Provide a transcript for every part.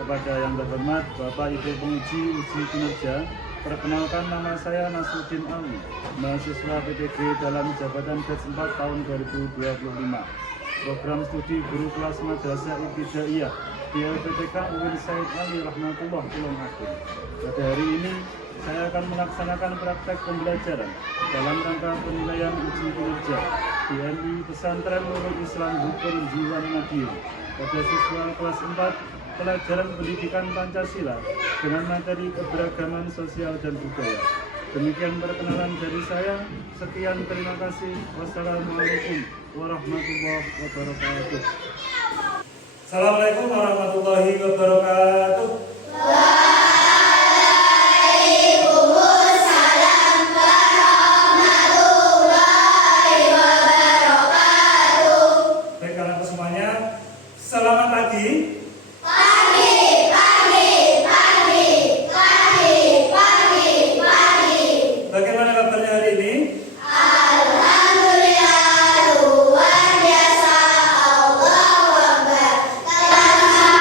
Kepada yang terhormat Bapak Ibu penguji uji kinerja, perkenalkan nama saya Nasruddin Ali, mahasiswa PTG dalam jabatan batch 4 tahun 2025. Program studi guru kelas madrasah ibtidaiyah di LPTK UIN Said Ali Rahmatullah Tulungagung. Pada hari ini saya akan melaksanakan praktek pembelajaran dalam rangka penilaian uji kinerja di MI Pesantren Nurul Islam Bukun Jiwan Madiun pada siswa kelas 4 pelajaran pendidikan Pancasila dengan materi keberagaman sosial dan budaya. Demikian perkenalan dari saya. Sekian, terima kasih. Wassalamualaikum warahmatullahi wabarakatuh. Assalamualaikum warahmatullahi wabarakatuh. Waalaikumsalam warahmatullahi wabarakatuh. Baik, anak semuanya, selamat pagi. Bagaimana kabarnya hari ini? Alhamdulillah, luar biasa. Allahu Akbar. Cerdas,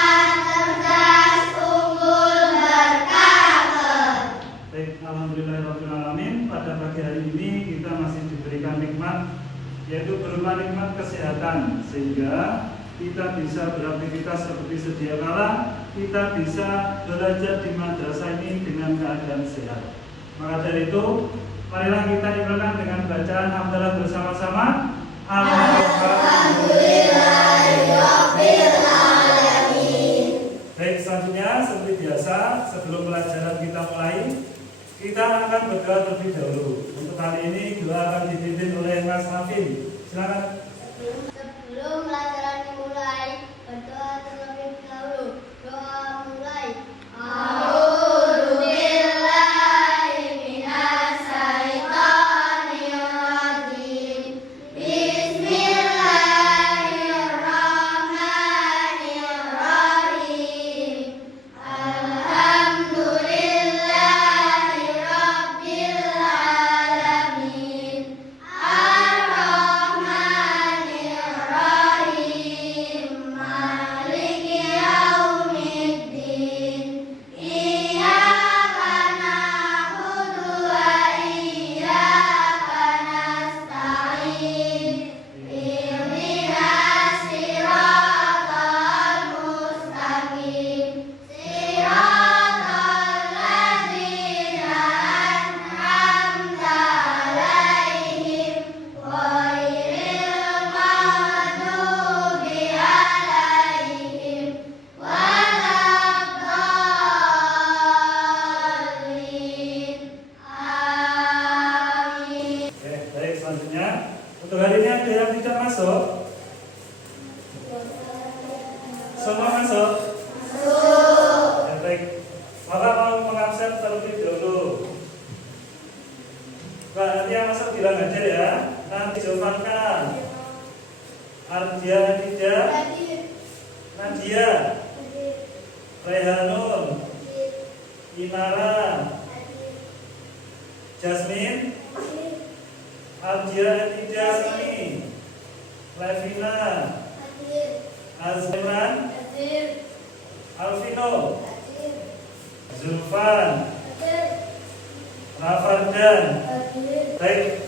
unggul, berkah. Baik, alhamdulillahirabbil alamin. Pada pagi hari ini kita masih diberikan nikmat, yaitu berupa nikmat kesehatan, sehingga kita bisa beraktivitas seperti sedia kala, kita bisa belajar di madrasah ini dengan keadaan sehat. Maka dari itu, marilah kita dimulakan dengan bacaan hamdalah bersama-sama. Alhamdulillahirabbil alamin. Baik, selanjutnya seperti biasa, sebelum pelajaran kita mulai, kita akan berdoa terlebih dahulu. Untuk kali ini doa akan dipimpin oleh Mas Mafin. Silakan. Sebelum pelajaran dimulai, berdoa terlebih dahulu. Doa mulai. A'udzu billahi minas syaitonir rajim. Bismillahirrahmanirrahim. Alhamdulillahirabbil alamin. Ar-Rahmanir-Rahim. Maliki yaumiddin. Iyyaka na'budu wa iyyaka nasta'in. Ihdinas siratal mustaqim. Siratal ladzina an'amta 'alaihim ghairil maghdubi 'alaihim waladdallin. Amin. Oke, baik, selanjutnya untuk hari ini ada yang tidak masuk? Semua masuk? Ya, baik. Maka mau mengabsen terlebih dahulu. Nah, nanti yang masuk bilang aja ya. Nanti jawabankan. Ardia, Nidja, Nadia, Rehanun, Inara, Jasmine, Ardia, Nidja, Sani, Levina, Azimran, Alvino, Zulfan, Rafardan. Baik,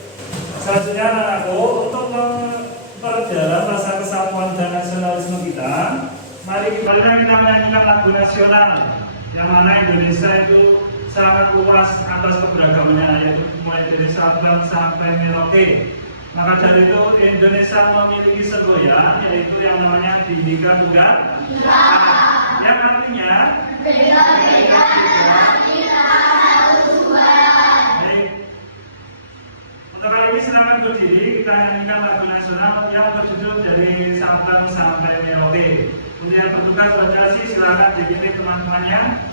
selanjutnya anak-anakku, untuk memperdalam rasa kesatuan dan nasionalisme kita, mari kita menyanyikan lagu nasional yang mana Indonesia itu sangat luas atas keberagamannya, yaitu mulai dari Sabang sampai Merauke. Maka dari itu Indonesia memiliki semboyan, yaitu yang namanya Bhinneka Tunggal Ika, yang artinya untuk kali ini silakan berdiri, kita nyanyikan lagu nasional yang berjudul Dari Sabang Sampai Merauke. Kemudian petugas bagasi silakan dipimpin teman-temannya.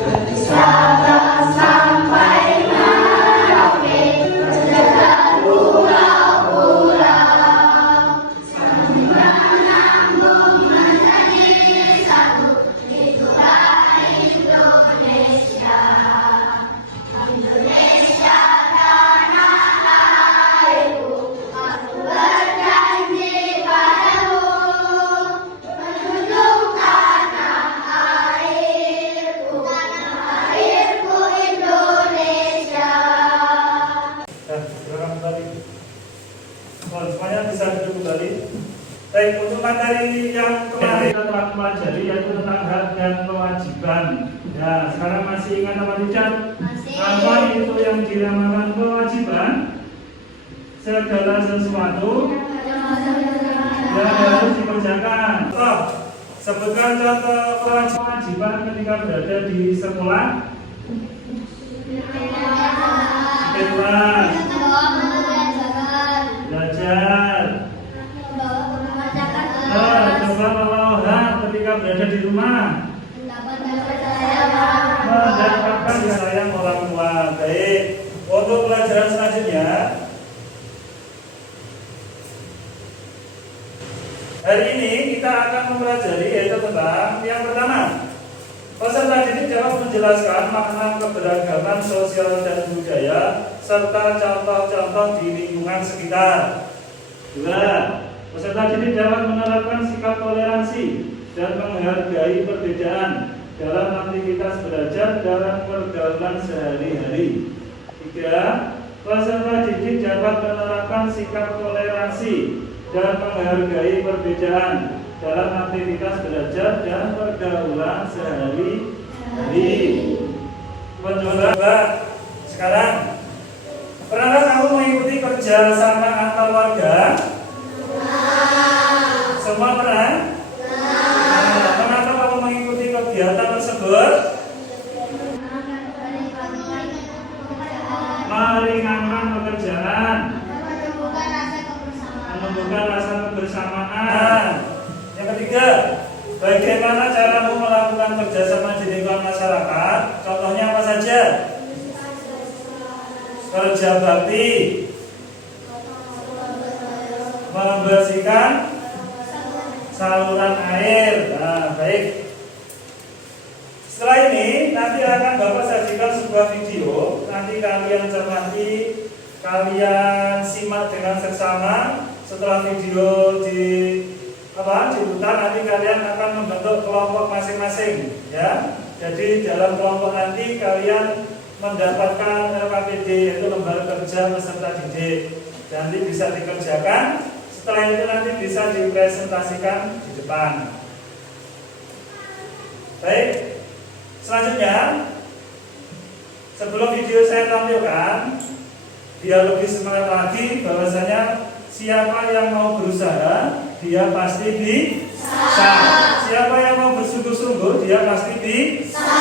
Dari Sabang sampai Merauke, tersebar pulau-pulau, sambil menyambung menjadi satu, itulah Indonesia. Indonesia materi yang kemarin kita telah pelajari yaitu tentang hak dan kewajiban. Ya, sekarang masih ingat apa Richard? Masih. Apa itu yang dinamakan kewajiban? Segala sesuatu yang harus dikerjakan. Contoh, sebutkan contoh kewajiban ketika berada di sekolah. Di kelas, belajar. Coba melawah ketika berada di rumah. Mendapatkan sayang orang tua. Baik, untuk pelajaran selanjutnya. Hari ini kita akan mempelajari yaitu tentang yang pertama. Peserta didik dapat menjelaskan makna keberagaman sosial dan budaya serta contoh-contoh di lingkungan sekitar. 2. Peserta didik dapat menerapkan sikap toleransi dan menghargai perbedaan dalam aktivitas belajar dalam pergaulan sehari-hari. 3. Peserta didik dapat menerapkan sikap toleransi dan menghargai perbedaan dalam aktivitas belajar dan pergaulan sehari-hari. Mencoba sekarang, pernahkah kamu mengikuti kerja sama antar warga? Semua pernah? Kenapa kamu mengikuti kegiatan tersebut? Meringankan pekerjaan, menumbuhkan rasa kebersamaan. Yang ketiga, bagaimana caramu melakukan kerjasama di lingkungan masyarakat? Contohnya apa saja? Kerja bakti, membersihkan saluran air. Nah, baik. Setelah ini nanti akan Bapak sajikan sebuah video. Nanti kalian cermati, kalian simak dengan seksama. Setelah video diputar, nanti kalian akan membentuk kelompok masing-masing, ya. Jadi dalam kelompok nanti kalian mendapatkan LKPD, yaitu lembar kerja peserta didik. Nanti bisa dikerjakan. Setelah itu nanti bisa dipresentasikan di depan. Baik. Selanjutnya, sebelum video saya tampilkan, biar lebih semangat lagi, bahwasanya siapa yang mau berusaha, dia pasti bisa. Siapa yang mau bersungguh-sungguh, dia pasti bisa.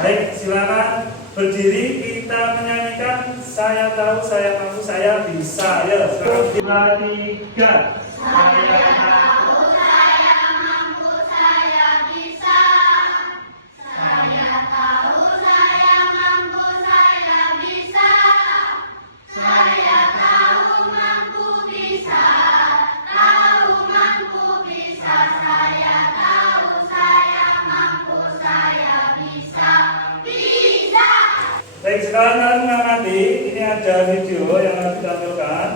Baik, silakan berdiri, kita menyanyikan Saya Tahu, Saya Mampu, Saya Bisa. Ya, sekarang kita 3. Saya tahu, saya mampu, saya bisa. Saya tahu, saya mampu, saya bisa. Saya tahu, mampu, bisa. Tahu, mampu, bisa. Saya tahu, saya mampu, saya bisa. Bisa. Baik, sekarang kalian mengamati. Ini ada video yang akan ditampilkan.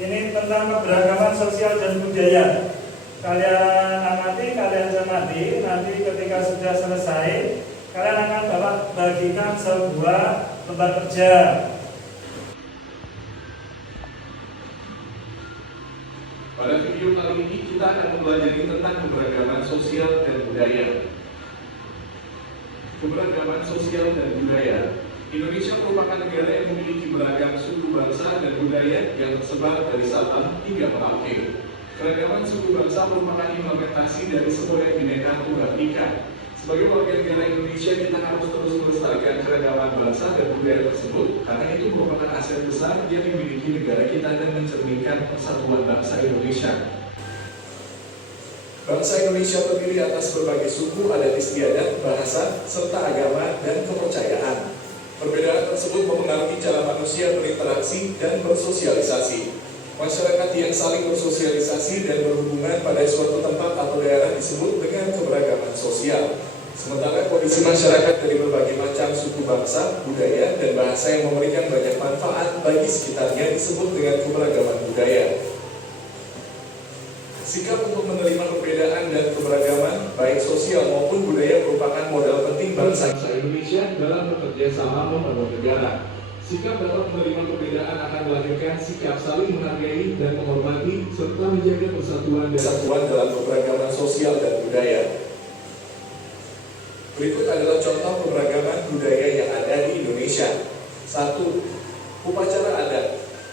Ini tentang keberagaman sosial dan budaya. Kalian amati, kalian cermati. Nanti ketika sudah selesai, kalian akan dapat bagikan sebuah lembar kerja. Pada video kali ini kita akan mempelajari tentang keberagaman sosial dan budaya. Keberagaman sosial dan budaya. Indonesia merupakan negara yang memiliki beragam suku bangsa dan budaya yang tersebar dari Sabang hingga Merauke. Keragaman suku bangsa merupakan implementasi dari sebuah Bhinneka Tunggal Ika. Sebagai warga negara Indonesia, kita harus terus melestarikan keragaman bangsa dan budaya tersebut, karena itu merupakan aset besar yang dimiliki negara kita dan mencerminkan persatuan bangsa Indonesia. Bangsa Indonesia terdiri atas berbagai suku, adat istiadat, bahasa, serta agama dan kepercayaan. Perbedaan tersebut mempengaruhi cara manusia berinteraksi dan bersosialisasi. Masyarakat yang saling bersosialisasi dan berhubungan pada suatu tempat atau daerah disebut dengan keberagaman sosial. Sementara kondisi masyarakat dari berbagai macam suku bangsa, budaya, dan bahasa yang memberikan banyak manfaat bagi sekitarnya disebut dengan keberagaman budaya. Sikap untuk menerima perbedaan dan keberagaman, baik sosial maupun budaya merupakan modal penting bangsa Indonesia dalam bekerja sama membangun negara. Sikap dapat menerima perbedaan akan melahirkan sikap saling menghargai dan menghormati serta menjaga persatuan dan kesatuan dalam keberagaman sosial dan budaya. Berikut adalah contoh keberagaman budaya yang ada di Indonesia. 1. Upacara adat.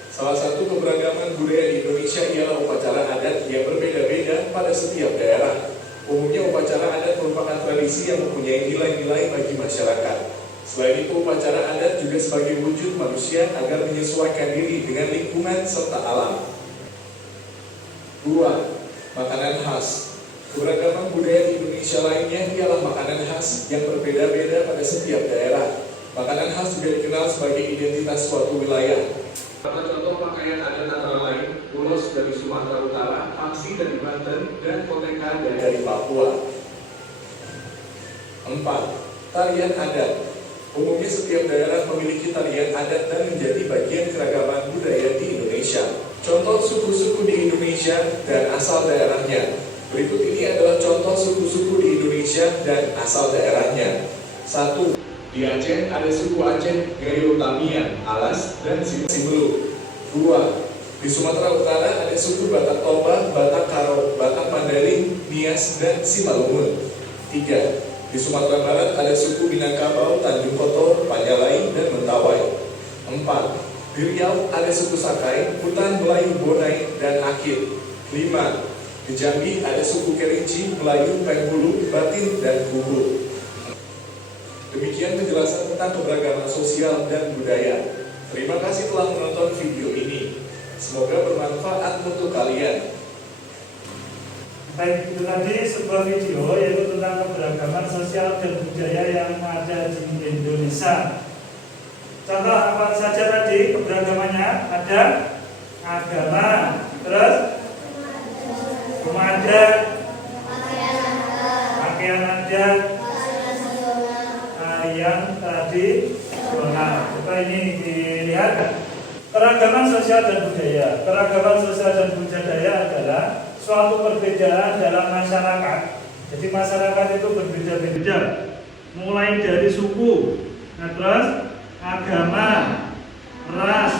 Salah satu keberagaman budaya di Indonesia ialah upacara adat yang berbeda-beda pada setiap daerah. Umumnya upacara adat merupakan tradisi yang mempunyai nilai-nilai bagi masyarakat. Selain itu, upacara adat juga sebagai wujud manusia agar menyesuaikan diri dengan lingkungan serta alam. 2. Makanan khas. Keberagaman budaya di Indonesia lainnya ialah makanan khas yang berbeda-beda pada setiap daerah. Makanan khas juga dikenal sebagai identitas suatu wilayah. Contoh pakaian adat antara lain ulos dari Sumatera Utara, Paksi dari Banten, dan Koteka dari Papua. 4. Tarian adat. Umumnya setiap daerah memiliki tarian adat dan menjadi bagian keragaman budaya di Indonesia. Contoh suku-suku di Indonesia dan asal daerahnya. Berikut ini adalah contoh suku-suku di Indonesia dan asal daerahnya. 1. Di Aceh ada suku Aceh, Gayo Tamiang, Alas, dan Simelu. 2. Di Sumatera Utara ada suku Batak Toba, Batak Karo, Batak Mandailing, Nias, dan Simalungun. 3. Di Sumatera Barat ada suku Minangkabau, Tanjung Kotor, Panyalai, dan Mentawai. 4. Di Riau ada suku Sakai, Hutan Melayu Bonai, dan Akit. 5. Di Jambi ada suku Kerinci, Melayu, Penghulu, Batin, dan Kubu. Demikian penjelasan tentang keberagaman sosial dan budaya. Terima kasih telah menonton video ini. Semoga bermanfaat untuk kalian. Baik, itu tadi sebuah video yaitu tentang keberagaman sosial dan budaya yang ada di Indonesia. Contoh apa saja tadi keberagamannya? Ada agama, terus rumah adat, pakaian adat, tarian tradisional. Coba ini dilihat. Keragaman sosial dan budaya. Keragaman sosial dan budaya adalah suatu perbedaan dalam masyarakat. Jadi masyarakat itu berbeda-beda, mulai dari suku, terus agama, ras,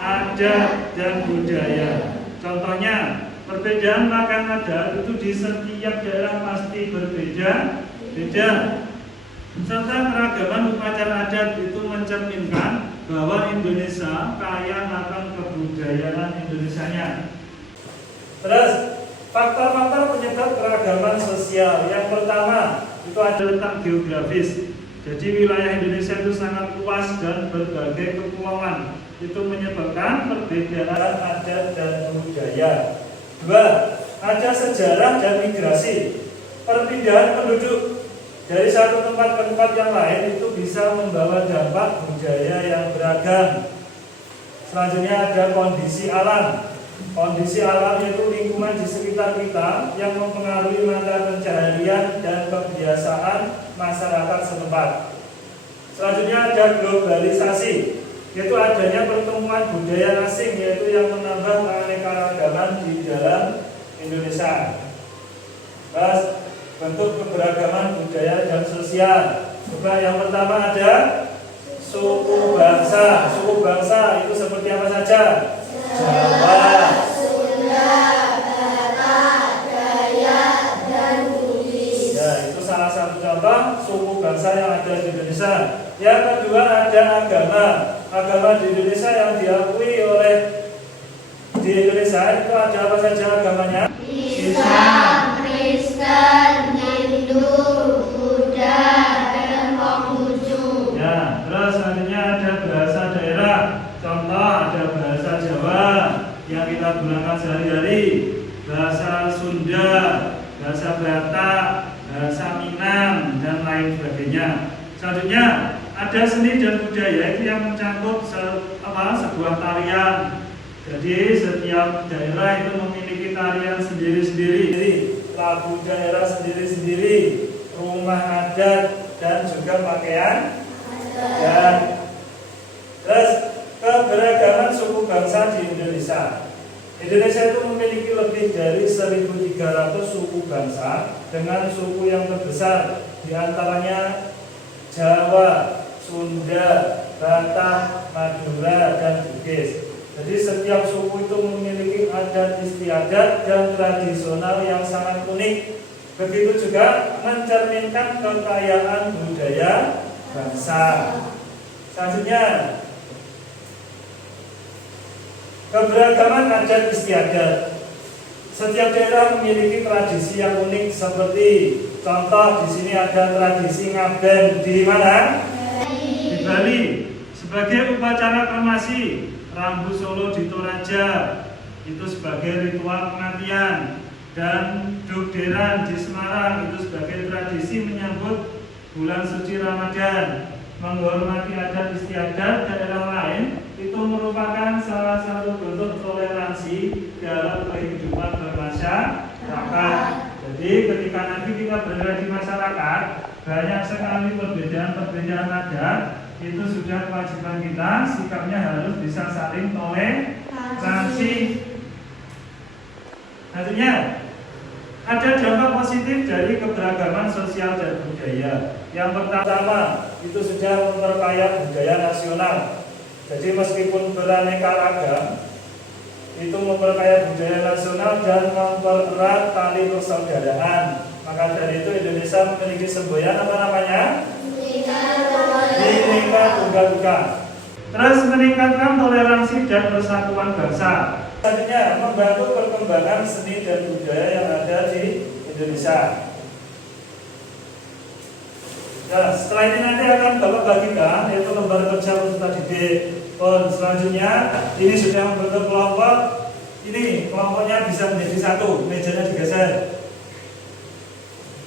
adat, dan budaya. Contohnya, perbedaan makan adat itu di setiap daerah pasti berbeda-beda. Serta keragaman upacara adat itu mencerminkan bahwa Indonesia kaya akan kebudayaan Indonesianya. Terus faktor-faktor penyebab keragaman sosial. Yang pertama itu ada letak geografis. Jadi wilayah Indonesia itu sangat luas dan berbagai kepulauan. Itu menyebabkan perbedaan adat dan budaya. 2. Ada sejarah dan migrasi. Perpindahan penduduk dari satu tempat ke tempat yang lain itu bisa membawa dampak budaya yang beragam. Selanjutnya ada kondisi alam. Kondisi alam yaitu lingkungan di sekitar kita yang mempengaruhi mata pencaharian dan kebiasaan masyarakat setempat. Selanjutnya ada globalisasi, yaitu adanya pertemuan budaya asing yaitu yang menambah keanekaragaman di dalam Indonesia. Terus bentuk keberagaman budaya dan sosial. Coba yang pertama ada suku bangsa. Suku bangsa itu seperti apa saja? Jawa, Sunda, Batak, Dayak, dan Bugis. Ya, itu salah satu contoh suku bangsa yang ada di Indonesia. Yang kedua ada agama. Agama di Indonesia yang diakui oleh di Indonesia itu ada apa saja agamanya? Islam, Kristen, Hindu, Buddha, dan Konghucu. Ya, terus selanjutnya ada bahasa daerah. Contoh ada bahasa Jawa yang kita gunakan sehari-hari, bahasa Sunda, bahasa Batak, bahasa Minang, dan lain sebagainya. Selanjutnya ada seni dan budaya itu yang mencakup sebuah tarian. Jadi setiap daerah itu memiliki tarian sendiri-sendiri, lagu daerah sendiri-sendiri, rumah adat, dan juga pakaian adat. Terus keberagaman suku bangsa di Indonesia. Indonesia itu memiliki lebih dari 1.300 suku bangsa dengan suku yang terbesar di antaranya Jawa, Sunda, Batak, Madura, dan Bugis. Jadi setiap suku itu memiliki adat istiadat dan tradisional yang sangat unik. Begitu juga mencerminkan kekayaan budaya bangsa. Selanjutnya, keberagaman adat istiadat. Setiap daerah memiliki tradisi yang unik seperti contoh di sini ada tradisi ngaben di mana? Di Bali. Sebagai upacara kremasi, Rambu Solo di Toraja itu sebagai ritual kematian, dan Dugderan di Semarang itu sebagai tradisi menyambut bulan suci Ramadan. Menghormati adat istiadat daerah lain itu merupakan salah satu bentuk toleransi dalam kehidupan bermasyarakat. Jadi ketika nanti kita berada di masyarakat, banyak sekali perbedaan-perbedaan adat, itu sudah kewajiban kita, sikapnya harus bisa saling toleransi. Artinya ada dampak positif dari keberagaman sosial dan budaya. Yang pertama itu sudah memperkaya budaya nasional. Jadi meskipun beraneka ragam, itu memperkaya budaya nasional dan mempererat tali persaudaraan. Maka dari itu Indonesia memiliki semboyan apa namanya? Bhinneka Tunggal Ika. Terus meningkatkan toleransi dan persatuan bangsa. Selanjutnya membantu perkembangan seni dan budaya yang ada di Indonesia. Nah, setelah ini nanti akan Bapak bagikan yaitu lembar kerja peserta didik. Selanjutnya ini sudah membentuk kelompok. Ini kelompoknya bisa menjadi satu, mejanya digeser.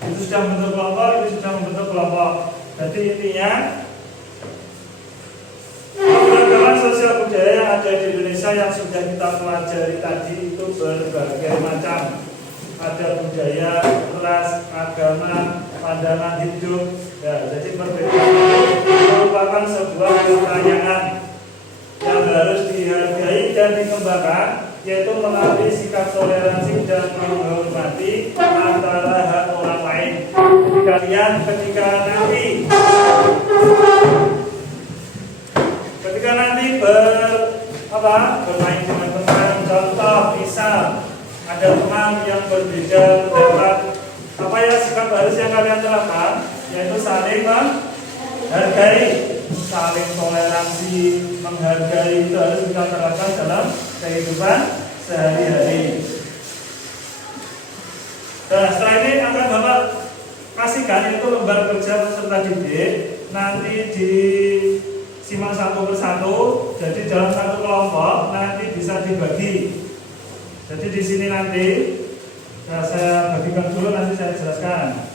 Itu sudah membentuk kelompok, ini sudah membentuk kelompok. Jadi intinya keberagaman sosial budaya yang ada di Indonesia yang sudah kita pelajari tadi itu berbagai macam. Ada budaya, ras, agama, pandangan hidup. Ya, jadi perbedaan itu merupakan sebuah kekayaan yang harus dihargai dan dikembangkan, yaitu melalui sikap toleransi dan menghormati antara hak orang lain. Kalian ketika nanti bermain dengan teman, contoh misal ada teman yang berbeda pendapat, apa ya sikap harus yang kalian terapkan? Yaitu saling menghargai, saling toleransi, menghargai itu harus kita terapkan dalam kehidupan sehari-hari. Nah, setelah ini akan Bapak kasihkan itu lembar kerja peserta didik, nanti disimak satu persatu. Jadi dalam satu kelompok nanti bisa dibagi. Jadi di sini nanti saya bagikan dulu, nanti saya jelaskan.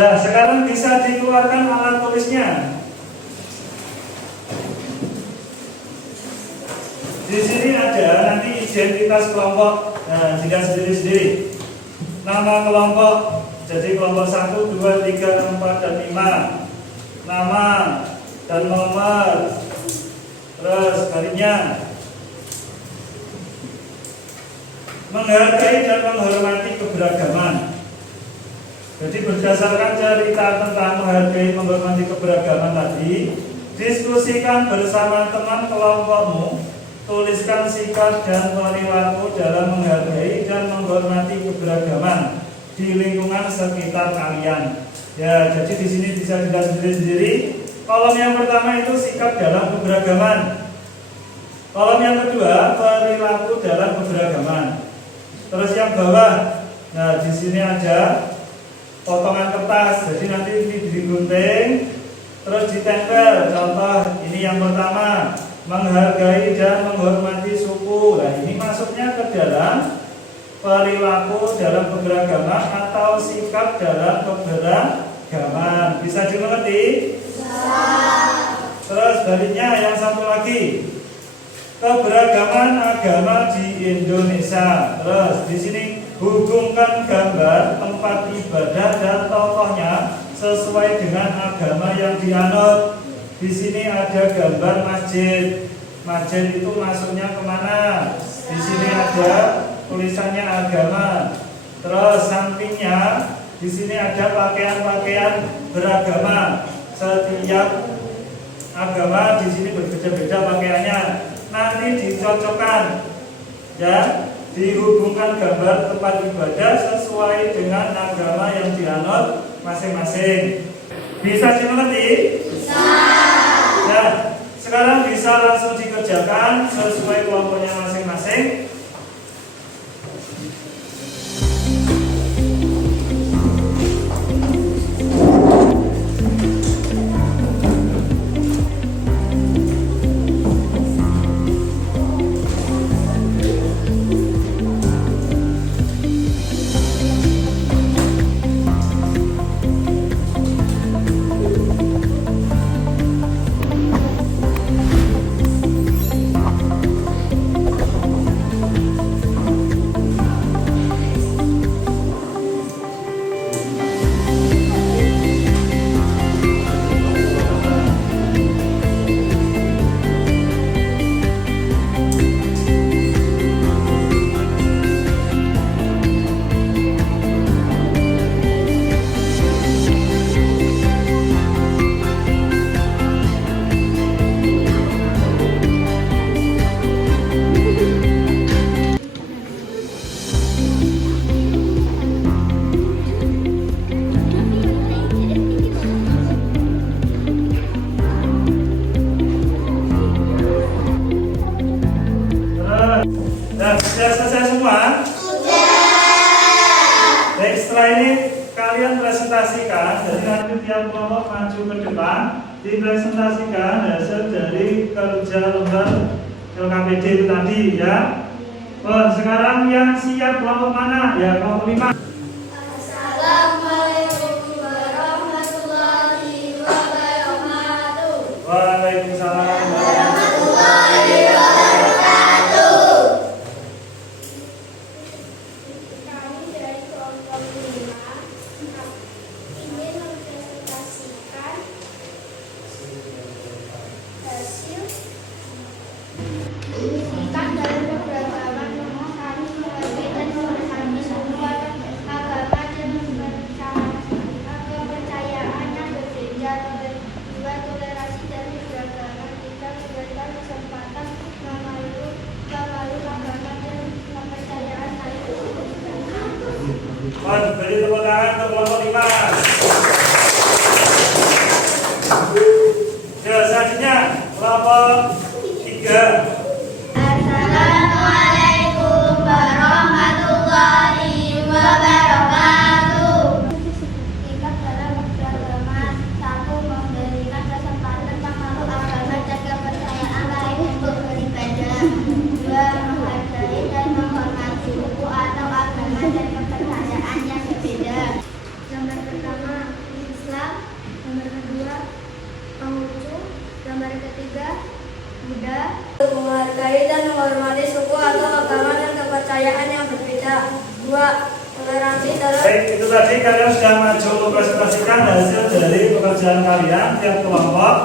Nah, sekarang bisa dikeluarkan alat tulisnya. Di sini ada nanti identitas kelompok. Nah, jika sendiri-sendiri. Nama kelompok. Jadi kelompok 1, 2, 3, 4, dan 5. Nama dan nomor. Terus baliknya. Menghargai dan menghormati keberagaman. Jadi berdasarkan cerita tentang menghargai menghormati keberagaman tadi, diskusikan bersama teman kelompokmu, tuliskan sikap dan perilaku dalam menghargai dan menghormati keberagaman di lingkungan sekitar kalian. Ya, jadi di sini bisa dilihat sendiri-sendiri. Kolom yang pertama itu sikap dalam keberagaman. Kolom yang kedua perilaku dalam keberagaman. Terus yang bawah, nah di sini ada potongan kertas, jadi nanti ini digunting terus ditempel. Contoh ini yang pertama, menghargai dan menghormati suku. Nah ini masuknya ke dalam perilaku dalam keberagaman atau sikap dalam keberagaman. Bisa dimengerti? Terus baliknya yang satu lagi, keberagaman agama di Indonesia. Terus di sini hubungkan gambar tempat ibadah dan tokohnya sesuai dengan agama yang dianut. Di sini ada gambar masjid. Masjid itu masuknya kemana? Di sini ada tulisannya agama. Terus sampingnya di sini ada pakaian-pakaian beragama. Setiap agama di sini berbeda-beda pakaiannya. Nanti dicocokkan, ya, dihubungkan gambar tempat ibadah sesuai dengan agama yang dianut masing-masing. Bisa dimengerti? Bisa. Ya, sekarang bisa langsung dikerjakan sesuai kelompoknya masing-masing. Nah, sudah selesai semua? Sudah. Baik, setelah ini kalian presentasikan. Jadi nanti tiap kelompok maju ke depan, dipresentasikan hasil dari kerja lembar LKPD itu tadi, ya. Oh, sekarang yang siap kelompok mana? Ya, kelompok 5. Assalamualaikum warahmatullahi wabarakatuh. Waalaikumsalam. Warahmatullahi wabarakatuh. Kami dari kelompok 5 ingin mempresentasikan hasil pendidikan dalam keberagaman. Kami menghargai dan memahami semua agama dan kepercayaan yang berbeda. Dua toleransi dan keberagaman, kita memberikan kesempatan memeluk agama dan kepercayaan lain. Beri tepuk tangan untuk kelompok 5. Selanjutnya kelompok 3. Assalamualaikum warahmatullahi wabarakatuh. Kita dalam beragama, satu memberikan kesempatan memeluk agama dan kepercayaan lain untuk beribadah. Dua, menghargai dan menghormati suku atau agama dan kepercayaan yang berbeda. Gambar pertama Islam, gambar kedua Konghucu, gambar ketiga Buddha. Menghargai dan menghormati suku atau agama dan kepercayaan yang berbeda. Dua, toleransi terhadap. Baik, itu tadi kalian sudah maju mempresentasikan hasil dari pekerjaan kalian tiap kelompok.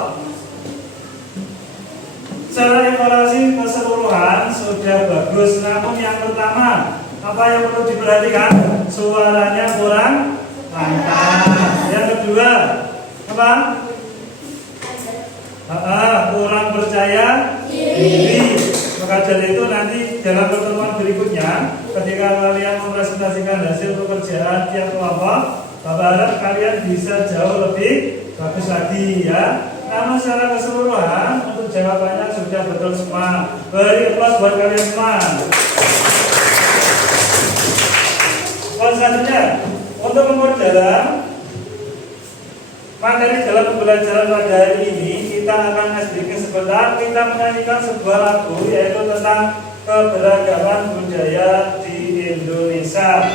Secara evaluasi keseluruhan sudah bagus, namun yang pertama, apa yang perlu diperhatikan? Suaranya kurang lantang. Yang kedua, apa? Kurang percaya diri. Maka dari itu nanti dalam pertemuan berikutnya, ketika kalian mempresentasikan hasil pekerjaan tiap kelompok, Bapak harap kalian bisa jauh lebih bagus lagi, ya. Namun secara keseluruhan untuk jawabannya sudah betul semua. Beri aplaus buat kalian semua. Selanjutnya, untuk memperdalam materi dalam pembelajaran pada hari ini, kita akan sedikit sebentar kita menyanyikan sebuah lagu yaitu tentang keberagaman budaya di Indonesia.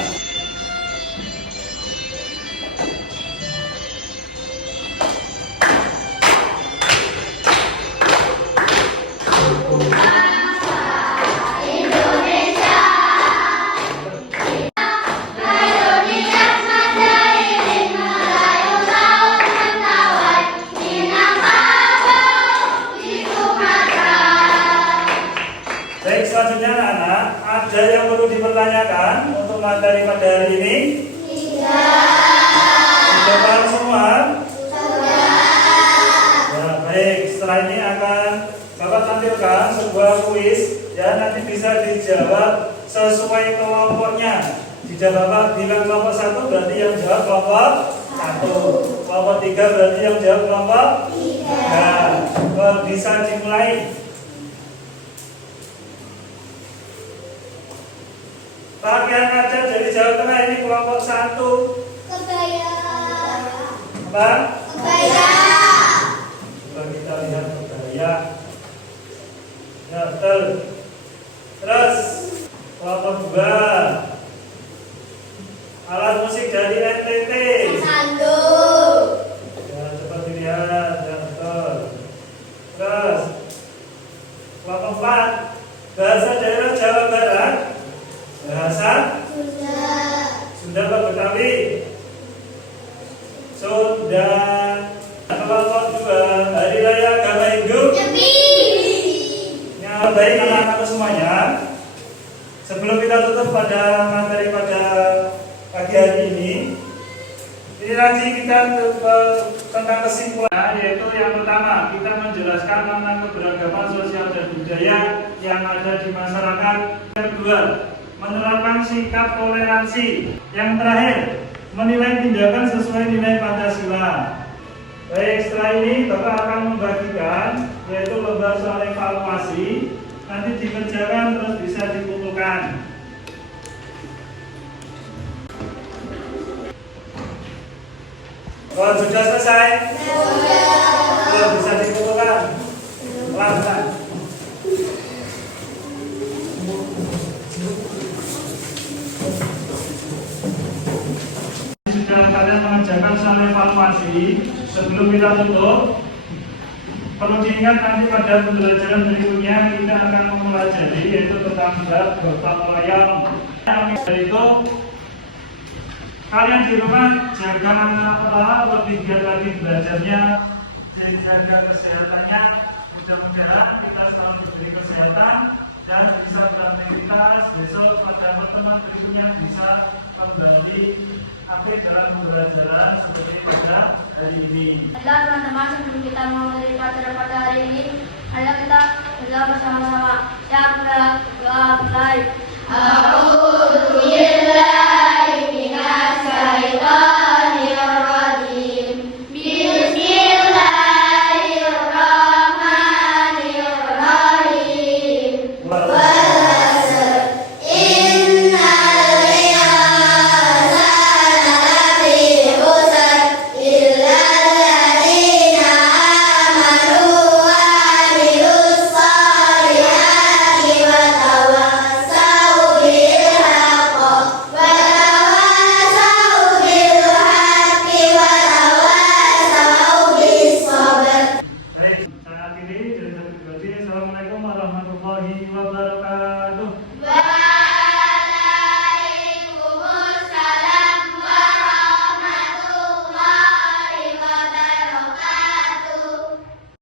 Baik, selanjutnya anak-anak, ada yang perlu dipertanyakan untuk materi pada hari ini? Sudah paham semua? Ya, baik, setelah ini akan Bapak tampilkan sebuah kuis ya, nanti bisa dijawab sesuai kelompoknya. Jika Bapak bilang kelompok 1 berarti yang jawab kelompok 1, kelompok 3 berarti yang jawab kelompok 3. Bisa dimulai. Bagian aja dari Jawa Tengah ini kelompok 1. Kebaya. Apa? Kebaya. Coba kita lihat kebaya. Ya, betul. Terus kelompok 2. Alat musik dari NTT. Sando. Ya, coba dilihat. Ya, betul. Terus kelompok 4. Bahasa daerah Jawa Barat. Bahasa Sunda atau Betawi? Sunda. Kelompok 2. Hari Raya Agama Hindu. Yang baik anak-anak semuanya. Sebelum kita tutup pada materi pada pagi hari ini nanti kita tentang kesimpulan, yaitu yang pertama kita menjelaskan tentang keberagaman sosial dan budaya yang ada di masyarakat. Yang kedua, menerapkan sikap toleransi. Yang terakhir, menilai tindakan sesuai nilai Pancasila. Baik, setelah ini Bapak akan membagikan yaitu lomba soal evaluasi, nanti dikerjakan terus bisa dikumpulkan. Kalau sudah selesai, bisa dikumpulkan. Pelan-pelan. Sudah kalian mengerjakan soal evaluasi, sebelum kita tutup, perlu diingat nanti pada pembelajaran berikutnya kita akan mempelajari yaitu tentang bab gotong royong. Itu kalian di rumah jaga lebih giat lagi belajarnya, jaga kesehatannya. Mudah-mudahan kita selalu diberi kesehatan dan bisa beraktivitas. Besok pada pertemuan berikutnya bisa kembali aktif dalam pembelajaran seperti pada hari ini. Baiklah teman-teman, sebelum kita memulai pelajaran pada hari ini, ayo kita berdoa bersama-sama. Ya, doa mulai. A'udzubillahi minasyaitonir rajim. Bismillahirrahmanirrahim. Assalamualaikum warahmatullahi wabarakatuh.